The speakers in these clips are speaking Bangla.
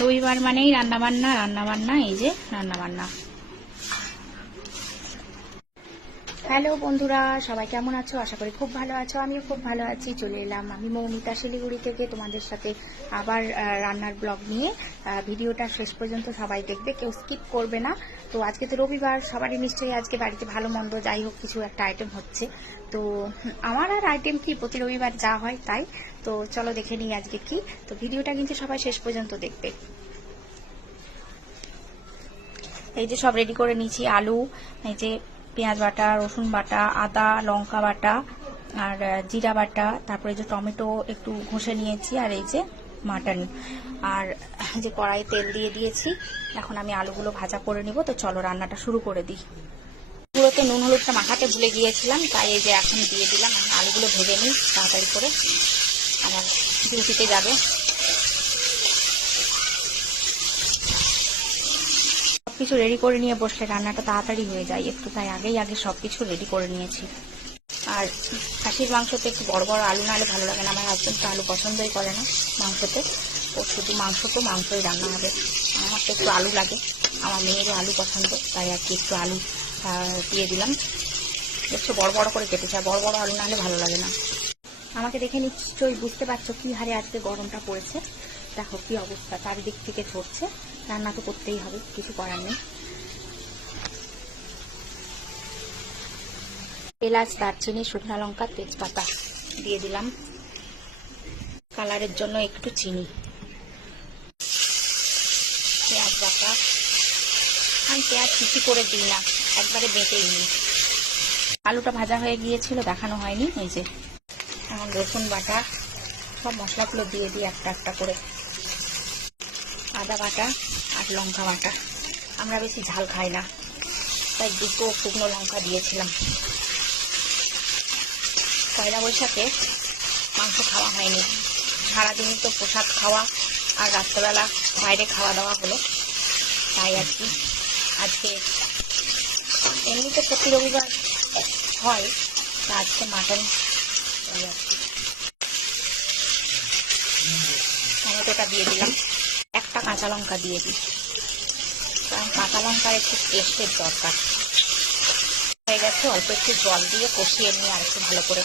রবিবার মানেই রান্নাবান্না রান্নাবান্না, এই যে রান্নাবান্না। হ্যালো বন্ধুরা, সবাই কেমন আছো? আশা করি খুব ভালো আছো। আমিও খুব ভালো আছি। চলে এলাম আমি মৌমিতা শিলিগুড়ি থেকে তোমাদের সাথে আবার রান্নার ব্লগ নিয়ে। ভিডিওটা শেষ পর্যন্ত সবাই দেখবে, কেউ স্কিপ করবে না। তো আজকে তো রবিবার, সবারই নিশ্চয়ই আজকে বাড়িতে ভালো মন্দ যাই হোক কিছু একটা আইটেম হচ্ছে। তো আমার আর আইটেম কি, প্রতি রবিবার যা হয় তাই। তো চলো দেখে নিই আজকে কি। তো ভিডিওটা কিন্তু সবাই শেষ পর্যন্ত দেখবে। এই যে সব রেডি করে নিয়েছি, আলু, এই যে পেঁয়াজ বাটা, রসুন বাটা, আদা লঙ্কা বাটা আর জিরা বাটা, তারপরে যে টমেটো একটু ঘষে নিয়েছি, আর এই যে মাটন, আর যে কড়াই তেল দিয়ে দিয়েছি। এখন আমি আলুগুলো ভাজা করে নিব। তো চলো রান্নাটা শুরু করে দিই। পুরোতে নুন হলুদটা মাখাতে ভুলে গিয়েছিলাম, তাই এই যে এখন দিয়ে দিলাম। আমি আলুগুলো ভেজে নিই তাড়াতাড়ি করে, আমার ডিউটিতে যাবে। সবকিছু রেডি করে নিয়ে বসলে রান্নাটা তাড়াতাড়ি হয়ে যায় একটু, তাই আগে সবকিছু রেডি করে নিয়েছি। আর খাসির মাংসতে একটু বড় বড় আলু না হলে ভালো লাগে না। আমার হাজবেন্ড তো আলু পছন্দই করে না মাংসতে, ও শুধু মাংসই রান্না হবে। আমার তো একটু আলু লাগে, আমার মেয়েরও আলু পছন্দ, তাই আর কি একটু আলু দিয়ে দিলাম। একটু বড় বড় করে কেটেছে, আর বড় বড় আলু না হলে ভালো লাগে না। আমাকে দেখে নিশ্চয়ই বুঝতে পারছো কি হারে আজকে গরমটা পড়েছে। দেখো কি অবস্থা, চারিদিক থেকে ঝরছে। রান্না তো করতেই হবে, কিছু করার নেই। এলাচ, দারচিনি, শুকনো লঙ্কা, তেজপাতা দিয়ে দিলাম। কালারের জন্য একটু চিনি, পেঁয়াজ বাটা। আমি পেঁয়াজ কুচি করে দিই না, একবারে বেটেই নিই। আলুটা ভাজা হয়ে গিয়েছিল, দেখানো হয়নি। এই যে এখন রসুন বাটা, সব মশলাগুলো দিয়ে দিই একটা একটা করে। আদা বাটা আর লঙ্কা বাটা। আমরা বেশি ঝাল খাই না, তাই দুটো শুকনো লঙ্কা দিয়েছিলাম। পয়লা বৈশাখে মাংস খাওয়া হয়নি, সারাদিনই তো পোশাক খাওয়া আর রাত্রেবেলা বাইরে খাওয়া দাওয়া হলো, তাই আর কি আজকে এমনিতে প্রতি রবিবার হয়, তা আজকে মাটন। টমেটোটা দিয়ে দিলাম, একটা কাঁচা লঙ্কা দিয়ে দিই, কারণ কাঁচা লঙ্কার একটু টেস্টের দরকার। হয়ে গেছে, অল্প একটু জল দিয়ে কষিয়ে নিয়ে আর একটু ভালো করে।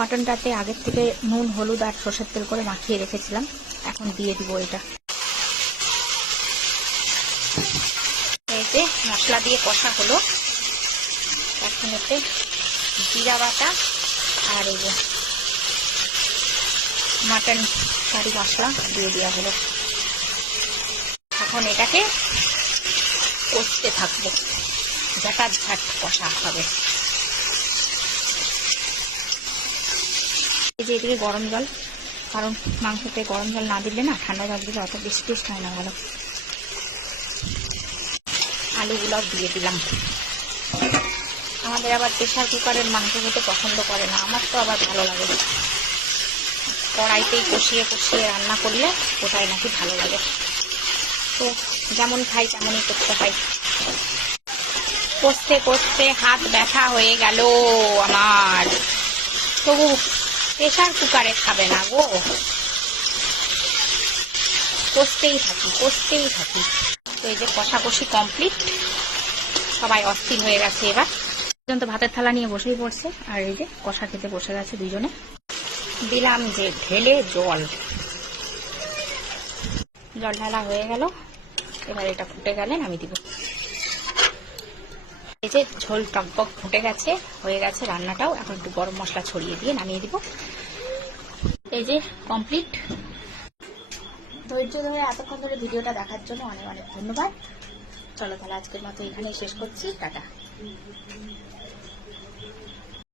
মাটনটাতে আগের থেকে নুন হলুদ আর সর্ষের তেল করে মাখিয়ে রেখেছিলাম, এখন দিয়ে দিব এটা। এই যে মশলা দিয়ে কষা হলো, এখন এতে জিরা বাটা আর এই যে মাটন কারি মশলা দিয়ে দেওয়া হলো। এখন এটাকে কষতে থাকবো, ঝাঁটার ঝাঁট কষা হবে। এই যে এদিকে গরম জল, কারণ মাংসতে গরম জল না দিলে না, ঠান্ডা জল দিলে অত বেশি টেস্ট হয় না ভালো। আলুগুলো দিয়ে দিলাম। আমাদের আবার প্রেশার কুকারের মাংস খেতে পছন্দ করে না, আমার তো আবার ভালো লাগে। কড়াইতেই কষিয়ে রান্না করলে ওটাই নাকি ভালো লাগে। তো যেমন খাই তেমনই করতে হয়। কষতে কষতে হাত ব্যথা হয়ে গেল আমার, তবু প্রেশার কুকারে খাবে না গো, কষতেই থাকি। তো এই যে কষাকষি কমপ্লিট, সবাই অস্থির হয়ে গেছে। এবার পর্যন্ত ভাতের থালা নিয়ে বসেই পড়ছে, আর এই যে কষা খেতে বসে গেছে দুজনে। দিলাম যে ঢেলে জল ঢালা হয়ে গেল। এবার এটা ফুটে গেলে নামিয়ে দিব। এই যে ঝোল টকবক ফুটে গেছে, হয়ে গেছে রান্নাটাও। এখন একটু গরম মশলা ছড়িয়ে দিয়ে নামিয়ে দিব। এই যে কমপ্লিট। ধৈর্য ধরে এতক্ষণ ধরে ভিডিওটা দেখার জন্য অনেক অনেক ধন্যবাদ। চলো তাহলে আজকের মতো এখানেই শেষ করছি, টাটা।